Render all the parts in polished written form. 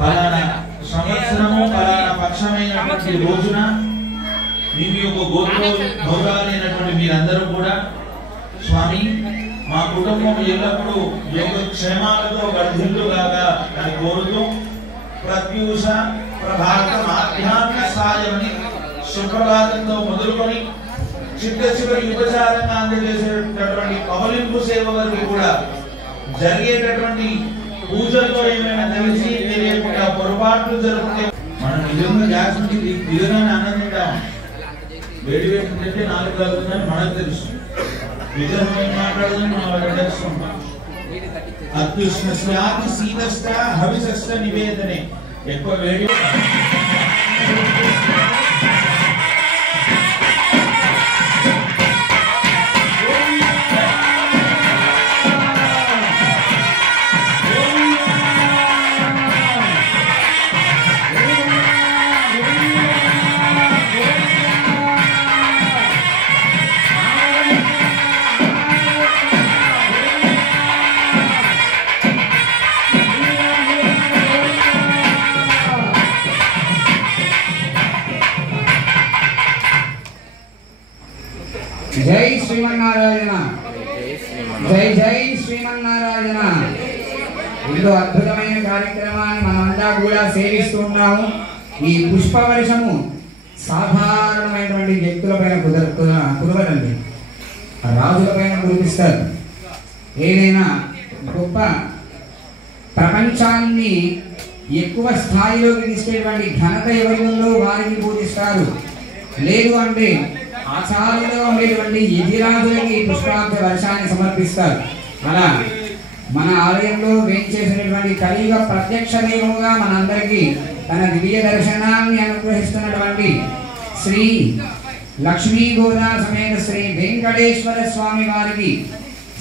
ఫలానా సంవత్సరము ఫలానా పక్షమైనటువంటి రోజున మీ యొక్క గోత్రోద్భవులైనటువంటి మీరందరూ కూడా స్వామి మా కుటుంబం ఎల్లప్పుడూ యోగక్షేమాలతో వర్ధిల్లుగాక అని కోరుతూ ప్రత్యూష ప్రభాతం ఆధ్యాత్మిక సాయమని సుప్రభాతంతో మొదలుకొని చివరి ఉపచారంగా అందజేసేటటువంటి కమలింపు సేవ వరకు కూడా జరిగేటటువంటి పూజల్లో ఏమైనా తెలిసి తెలియకుండా పొరపాట్లు జరుగుతుంటే మనం నిజంగా గ్యాస్ నుంచి దిగగానే ఆనందించాం. వేడి వేడి తింటే నాలుగు కలుగుతుందని మనకు తెలుసు. విగ్రహం మాట్లాడుతుంది మనం తెలుసుకుంటాం. అత్యుష్ణ శీతస్థ హవిషస్థ నివేదనే ఎక్కువ వేడి జై శ్రీమన్నారాయణ, జై జై శ్రీమన్నారాయణ. ఇందులో అద్భుతమైన కార్యక్రమాన్ని మనమంతా కూడా సేవిస్తున్నాము. ఈ పుష్పవర్షము సాధారణమైనటువంటి వ్యక్తుల పైన కుదరదండి, రాజుల పైన కురిపిస్తారు. ఏదైనా గొప్ప ప్రపంచాన్ని ఎక్కువ స్థాయిలోకి తీసుకెళ్ళేటువంటి ఘనత ఎవరిలో వారిని పూజిస్తారు. లేదు అంటే ఆచార్యులుగా ఉండేటువంటి యతిరాజులకి పుష్పాంత వర్షాన్ని సమర్పిస్తారు. అలా మన ఆలయంలో వేయించేసినటువంటి కలియుగ ప్రత్యక్ష దైవముగా మనందరికీ తన దివ్య దర్శనాన్ని అనుగ్రహిస్తున్నటువంటి శ్రీ లక్ష్మీ గోదా సమేత శ్రీ వెంకటేశ్వర స్వామి వారికి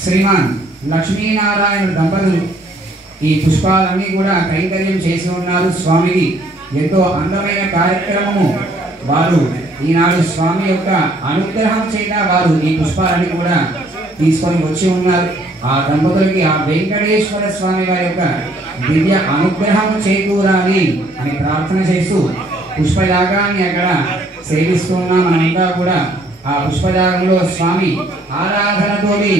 శ్రీమాన్ లక్ష్మీనారాయణ దంపతులు ఈ పుష్పాలన్నీ కూడా కైంకర్యం చేసి ఉన్నారు. స్వామికి ఎంతో అందమైన కార్యక్రమము. వారు ఈనాడు స్వామి యొక్క అనుగ్రహం చేత వారు ఈ పుష్పాలని కూడా తీసుకొని వచ్చి ఉన్నారు. ఆ దంపతులకి ఆ వెంకటేశ్వర స్వామి వారి యొక్క దివ్య అనుగ్రహం చేకూరాలి అని ప్రార్థన చేస్తూ పుష్పయాగాన్ని అక్కడ సేవిస్తూ ఉన్నాం. మనంతా కూడా ఆ పుష్పయాగంలో స్వామి ఆరాధనతోటి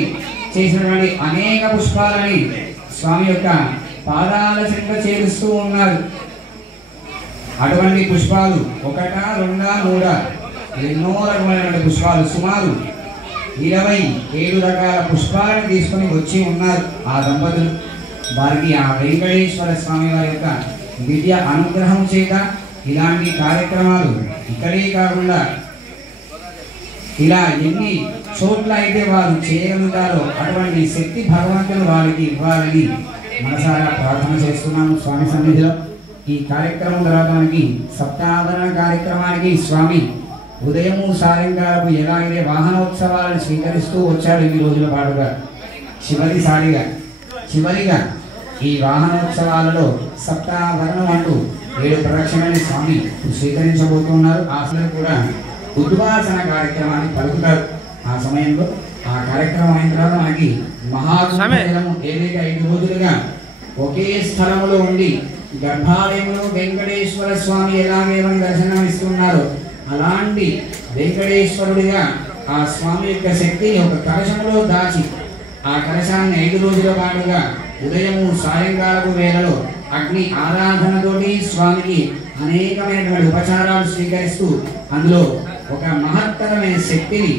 చేసినటువంటి అనేక పుష్పాలని స్వామి యొక్క పాదాల చెంత చేరుస్తూ ఉన్నారు. అటువంటి పుష్పాలు ఒకటా రెండా మూడా ఎన్నో రకమైనటువంటి పుష్పాలు సుమారు 27 రకాల పుష్పాలను తీసుకొని వచ్చి ఉన్నారు ఆ దంపతులు. వారికి ఆ వెంకటేశ్వర స్వామి వారి యొక్క దివ్య అనుగ్రహం చేత ఇలాంటి కార్యక్రమాలు ఇక్కడే కాకుండా ఇలా ఎన్ని చోట్ల అయితే వారు చేయగలుగుతారో అటువంటి శక్తి భగవంతుడు వారికి ఇవ్వాలని మనసారా ప్రార్థన చేస్తున్నాము స్వామి సన్నిధిలో. ఈ కార్యక్రమం తర్వాత మనకి సప్తావరణ కార్యక్రమానికి స్వామి ఉదయము సాయంకాలపు ఎలాగైతే వాహనోత్సవాలను స్వీకరిస్తూ వచ్చాడు ఇన్ని రోజుల పాటుగా. చివరిగా ఈ వాహనోత్సవాలలో సప్తావరణం అంటూ 7 ప్రదక్షిణని స్వామి స్వీకరించబోతున్నారు. ఆ సమయం కూడా ఉద్వాసన కార్యక్రమాన్ని పలుకుతారు. ఆ సమయంలో ఆ కార్యక్రమం అయిన తర్వాత మనకి మహాకుంభము ఏదైతే 5 రోజులుగా ఒకే స్థలంలో ఉండి గర్భాలయంలో వెంకటేశ్వర స్వామి ఎలాగేమని దర్శనం ఇస్తున్నారో అలాంటి వెంకటేశ్వరుడిగా ఆ స్వామి యొక్క శక్తిని ఒక కలశంలో దాచి ఆ కలశాన్ని 5 రోజుల పాటుగా ఉదయము సాయంకాలపు వేళలో అగ్ని ఆరాధనతోటి స్వామికి అనేకమైనటువంటి ఉపచారాలు స్వీకరిస్తూ అందులో ఒక మహత్తరమైన శక్తిని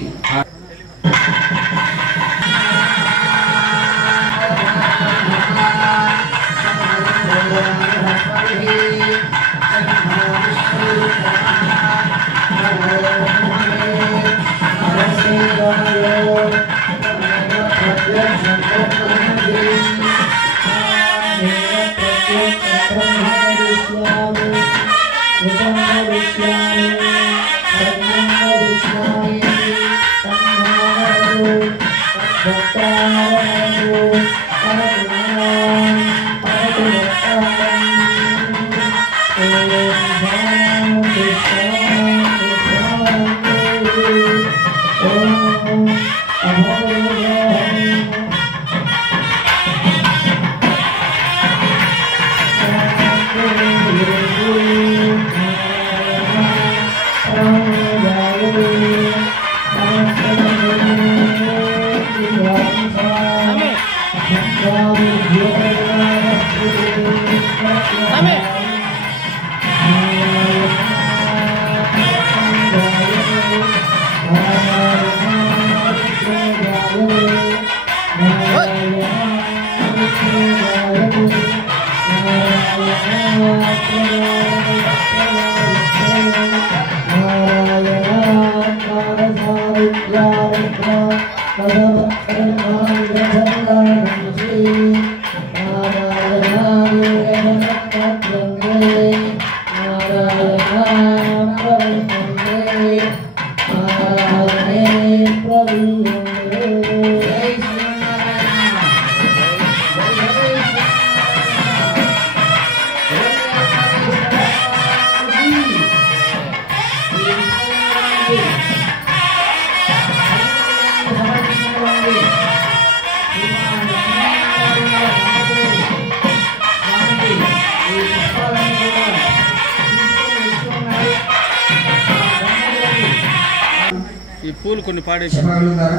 ఈ పూలు కొన్ని పాడేసి చెప్పగలుగుతారా?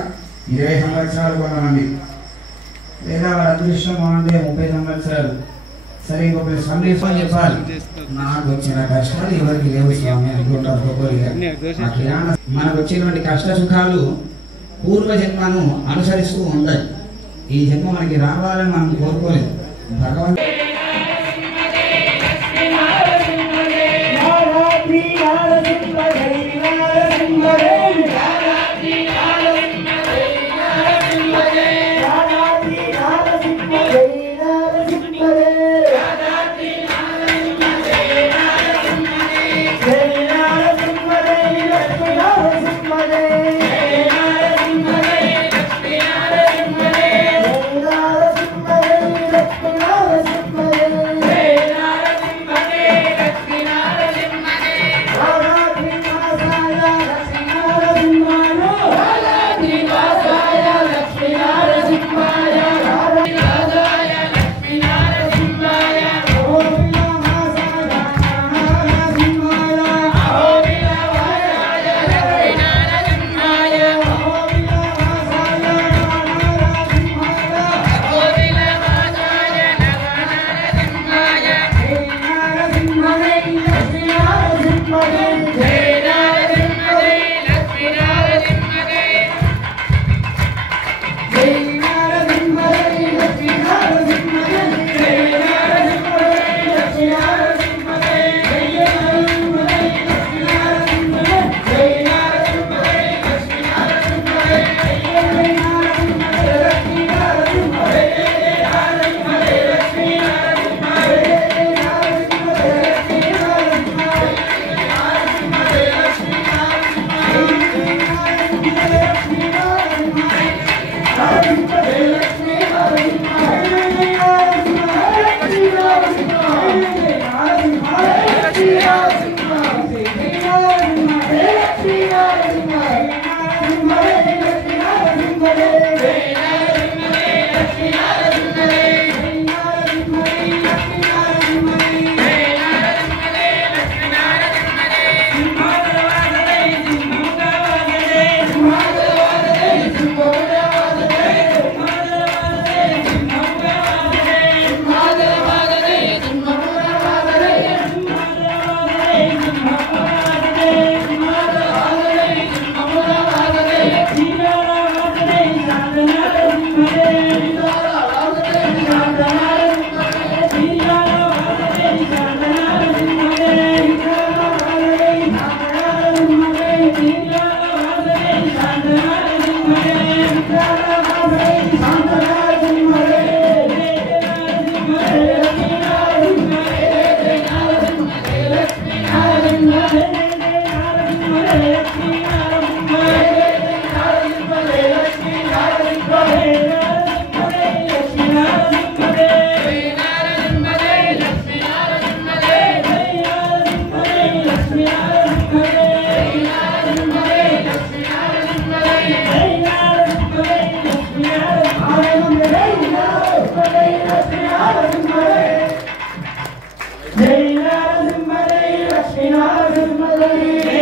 20 సంవత్సరాలు కొంతమంది, లేదా వాళ్ళ అదృష్టం అంటే 30 సంవత్సరాలు. సరే, ఇంకొక సందేశం చెప్పాలి. నాకు వచ్చిన కష్టాలు ఎవరికి లేవు స్వామి అనుకుంటారు. మనకు వచ్చినటువంటి కష్ట సుఖాలు పూర్వజన్మను అనుసరిస్తూ ఉంటాయి. ఈ జన్మ మనకి రావాలని మనం కోరుకోలేదు. భగవంతుడు Jai Narasimha Jai Lakshmi Narasimha Jai